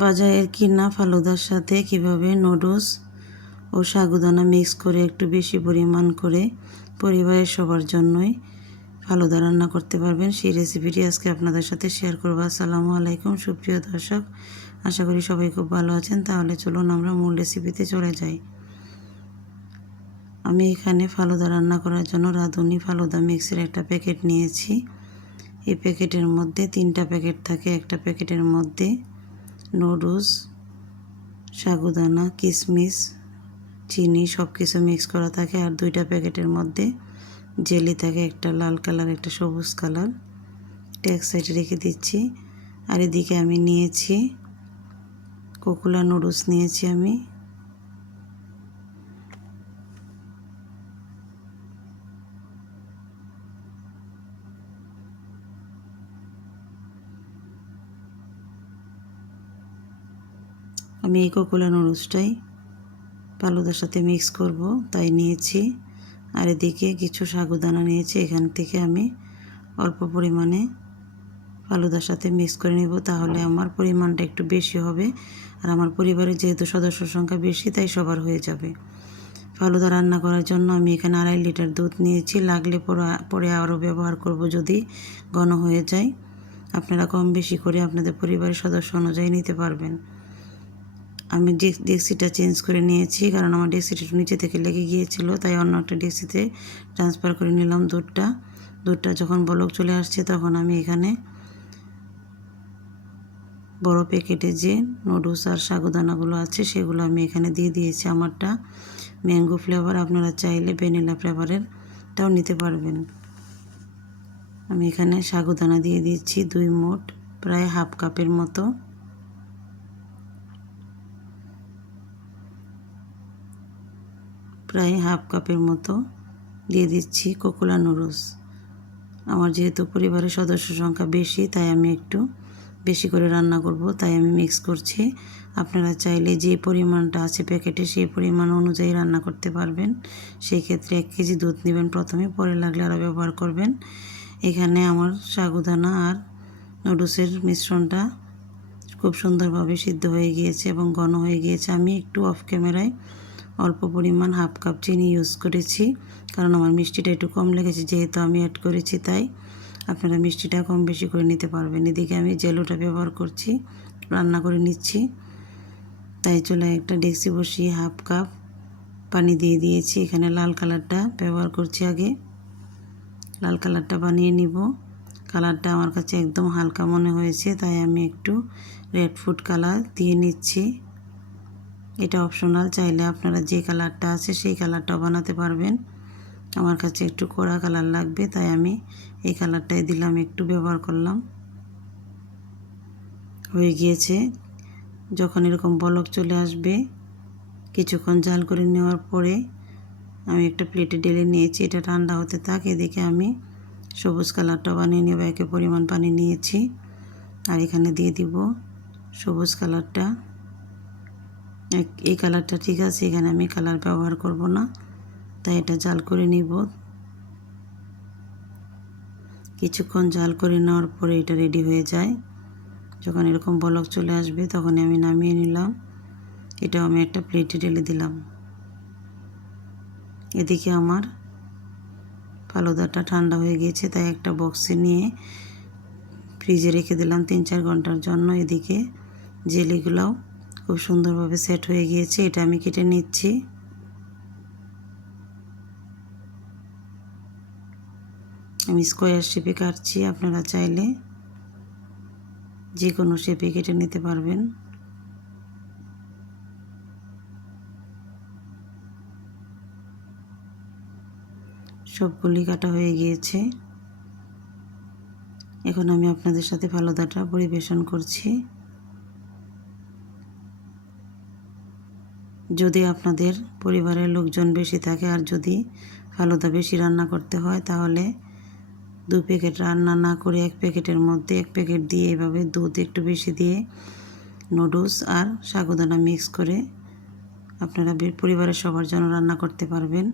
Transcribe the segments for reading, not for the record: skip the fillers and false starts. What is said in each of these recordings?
বাজারের কিনা ফালুদার সাথে কিভাবে নুডলস ও সাগুদানা মিক্স করে একটু বেশি পরিমাণ করে পরিবারের সবার জন্যই ফালুদা রান্না করতে পারবেন, সেই রেসিপিটি আজকে আপনাদের সাথে শেয়ার করব। আসসালামু আলাইকুম সুপ্রিয় দর্শক, আশা করি সবাই খুব ভালো আছেন। তাহলে চলুন আমরা মূল রেসিপিতে চলে যাই। আমি এখানে ফালুদা রান্না করার জন্য রাঁধুনি ফালুদা মিক্সের একটা প্যাকেট নিয়েছি। এই প্যাকেটের মধ্যে 3টা প্যাকেট থাকে। একটা প্যাকেটের মধ্যে নুডলস, সাগুদানা, কিশমিশ, চিনি সব কিছু মিক্স করা থাকে। আর 2টা প্যাকেটের মধ্যে জেলি থাকে, একটা লাল কালার একটা সবুজ কালার। এটা এক সাইডে রেখে দিচ্ছি। আর এদিকে আমি নিয়েছি কোকুলা নুডলস নিয়েছি। আমি এই কোকুলা নুডলসটাই ফালুদার সাথে মিক্স করব, তাই নিয়েছি। আর এদিকে কিছু সাগুদানা নিয়েছি। এখান থেকে আমি অল্প পরিমাণে ফালুদার সাথে মিক্স করে নেব, তাহলে আমার পরিমাণটা একটু বেশি হবে। আর আমার পরিবারের যেহেতু সদস্য সংখ্যা বেশি, তাই সবার হয়ে যাবে। ফালুদা রান্না করার জন্য আমি এখানে 2.5 লিটার দুধ নিয়েছি। লাগলে পরে আরও ব্যবহার করব যদি ঘন হয়ে যায়। আপনারা কম বেশি করে আপনাদের পরিবারের সদস্য অনুযায়ী নিতে পারবেন। আমি ডেক্সিটা চেঞ্জ করে নিয়েছি, কারণ আমার ডেক্সিটা নিচে থেকে লেগে গিয়েছিল, তাই অন্য একটা ডেক্সিতে ট্রান্সফার করে নিলাম দুধটা যখন বলক চলে আসছে, তখন আমি এখানে বড় প্যাকেটে যে নুডলস আর সাগুদানাগুলো আছে সেগুলো আমি এখানে দিয়ে দিয়েছি। আমারটা ম্যাঙ্গো ফ্লেভার, আপনারা চাইলে ভ্যানিলা ফ্লেভারেরটাও নিতে পারবেন। আমি এখানে সাগুদানা দিয়ে দিচ্ছি 2 মুঠ, প্রায় হাফ কাপের মতো। দিয়ে দিচ্ছি কোকুলা নুডলস। আমার যেহেতু পরিবারের সদস্য সংখ্যা বেশি, তাই আমি একটু বেশি করে রান্না করব, তাই আমি মিক্স করছি। আপনারা চাইলে যে পরিমাণটা আছে প্যাকেটে সেই পরিমাণ অনুযায়ী রান্না করতে পারবেন। সেই ক্ষেত্রে 1 কেজি দুধ নেবেন প্রথমে, পরে লাগলে আরও ব্যবহার করবেন। এখানে আমার সাগুদানা আর নুডলসের মিশ্রণটা খুব সুন্দরভাবে সিদ্ধ হয়ে গিয়েছে এবং ঘন হয়ে গিয়েছে। আমি একটু অফ ক্যামেরায় অল্প পরিমাণ হাফ কাপ চিনি ইউজ করেছি, কারণ আমার মিষ্টিটা একটু কম লেগেছে যেহেতু আমি অ্যাড করেছি, তাই আপনারা মিষ্টিটা কম বেশি করে নিতে পারবেন। এদিকে আমি জেলোটা ব্যবহার করছি, রান্না করে নিচ্ছি। তাই চুলায় একটা ডেক্সি বসিয়ে হাফ কাপ পানি দিয়ে দিয়েছি। এখানে লাল কালারটা ব্যবহার করছি। আগে লাল কালারটা বানিয়ে নিব। কালারটা আমার কাছে একদম হালকা মনে হয়েছে, তাই আমি একটু রেড ফুড কালার দিয়ে নিচ্ছি। এটা অপশনাল, চাইলে আপনারা যে কালারটা আছে সেই কালারটাও বানাতে পারবেন। আমার কাছে একটু কড়া কালার লাগবে, তাই আমি এই কালারটাই দিলাম, একটু ব্যবহার করলাম। হয়ে গিয়েছে। যখন এরকম বলক চলে আসবে, কিছুক্ষণ জাল করে নেওয়ার পরে আমি একটা প্লেটে ঢেলে নিয়েছি। এটা ঠান্ডা হতে থাকে। এদিকে আমি সবুজ কালারটা বানিয়ে নেব। একই পরিমাণ পানি নিয়েছি আর এখানে দিয়ে দিব সবুজ কালারটা। এই কালারটা ঠিক আছে, এখানে আমি কালার ব্যবহার করব না, তাই এটা জাল করে নিব। কিছুক্ষণ জাল করে নেওয়ার পরে এটা রেডি হয়ে যায়। যখন এরকম বলক চলে আসবে তখন আমি নামিয়ে নিলাম। এটাও আমি একটা প্লেটে ঢেলে দিলাম। এদিকে আমার ফালুদাটা ঠান্ডা হয়ে গিয়েছে, তাই একটা বক্সে নিয়ে ফ্রিজে রেখে দিলাম 3-4 ঘন্টার জন্য। এদিকে জেলিগুলোও খুব সুন্দরভাবে সেট হয়ে গিয়েছে। এটা আমি কেটে নিচ্ছি। আমি স্কোয়ার শেপে কাটছি, আপনারা চাইলে যে কোনো শেপে কেটে নিতে পারবেন। সবগুলি কাটা হয়ে গিয়েছে। এখন আমি আপনাদের সাথে ফালুদাটা পরিবেশন করছি। যদি আপনাদের পরিবারের লোকজন বেশি থাকে আর যদি ফালুদা বেশি রান্না করতে হয়, তাহলে 2 প্যাকেট রান্না না করে 1 প্যাকেটের মধ্যে 1 প্যাকেট দিয়ে এভাবে দুধ একটু বেশি দিয়ে নুডলস আর সাগুদানা মিক্স করে আপনারা পরিবারের সবার জন্য রান্না করতে পারবেন।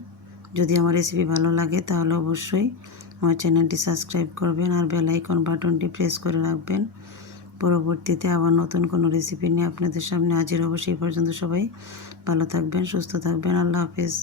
যদি আমার রেসিপি ভালো লাগে তাহলে অবশ্যই আমার চ্যানেলটি সাবস্ক্রাইব করবেন আর বেল আইকন বাটনটি প্রেস করে রাখবেন, পরবর্তীতে আবার নতুন কোনো রেসিপি নিয়ে আপনাদের সামনে হাজির হব। সেই পর্যন্ত সবাই ভালো থাকবেন, সুস্থ থাকবেন। আল্লাহ হাফেজ।